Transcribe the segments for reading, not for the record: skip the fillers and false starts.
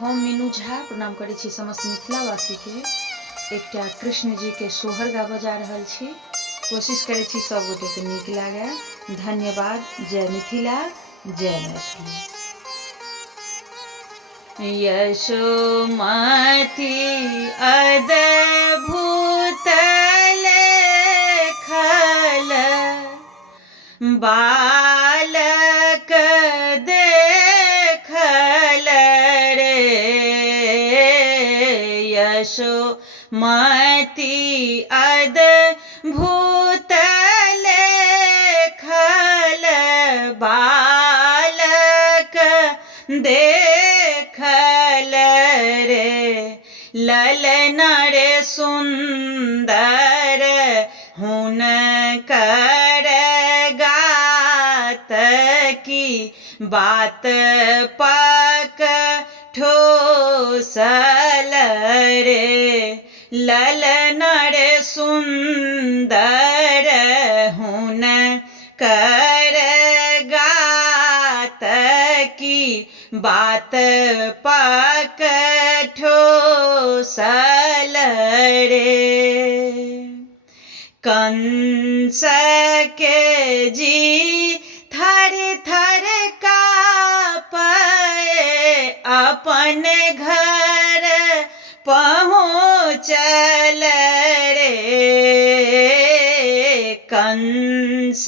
हम मीनू झा प्रणाम करै छी समस्त मिथिलावासी के। एकटा कृष्ण जी के सोहर गाबऽ जा रहल छी। कोशिश करै छी सब गोटे के नीक लागे। धन्यवाद। जय मिथिला, जय मैथिली। यशोमती अद्भुत लेखल बालक देखल रे। यशोमती अद्भुत लेखल बालक देखल रे। ललनर सुंदर हुनकर गात की बात पक ठोसल रे। ललनर सुंदर हुनकर गात की बात पक ठोसल रे। कंस के जी थर थर कापे अपन घर पहुँचल रे। कंस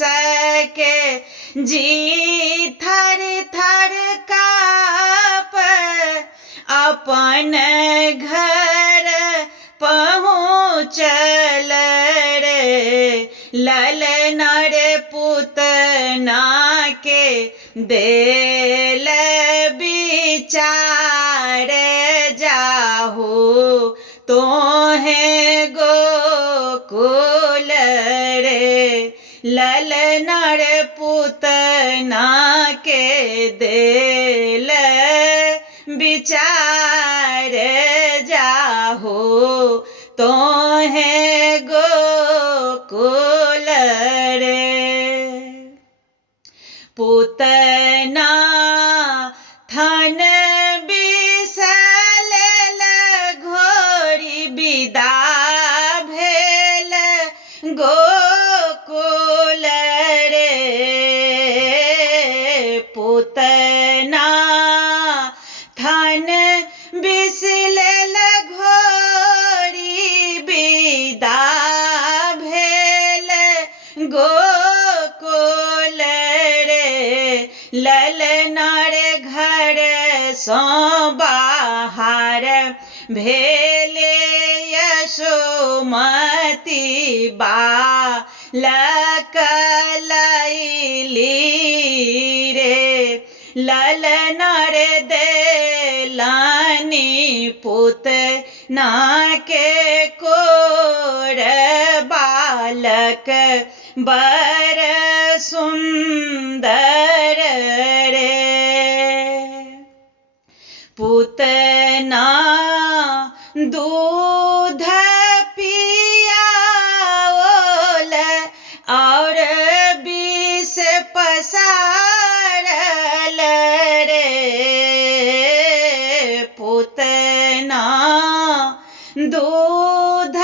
के जी थर थर कापे अपन घर पहुँचल रे। ललनर पुतना के देल विचार जाहु तोहे गोकुल रे। ललनर पुतना के देल विचार जाहु तोहे गोकुल रे। पुतना थन बिसल घोरी विदा भेल गोकुल रे। पुतना थन बिसल घोरी विदा भेल गोकुल रे। ललनर घर सो बाहर भेले यशोमती बालक लैली रे। ललनर देलानी पुतना के कोर बालक बर सुंदर रे। पुतना दूध पियाओल और विष पसारल रे। पुतना दूध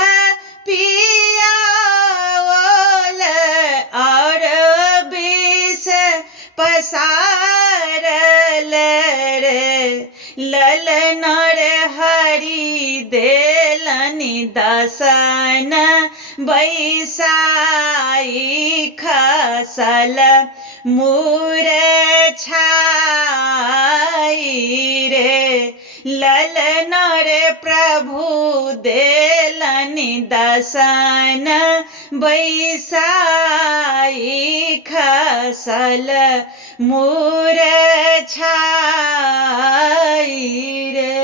पियाओल और विष पसारल रे। ललनर हरि देलनि दसन बैसाई खसल मूरछाई रे। ललनर प्रभु देलनि दसन बैसाई खसल मूरछाई रे।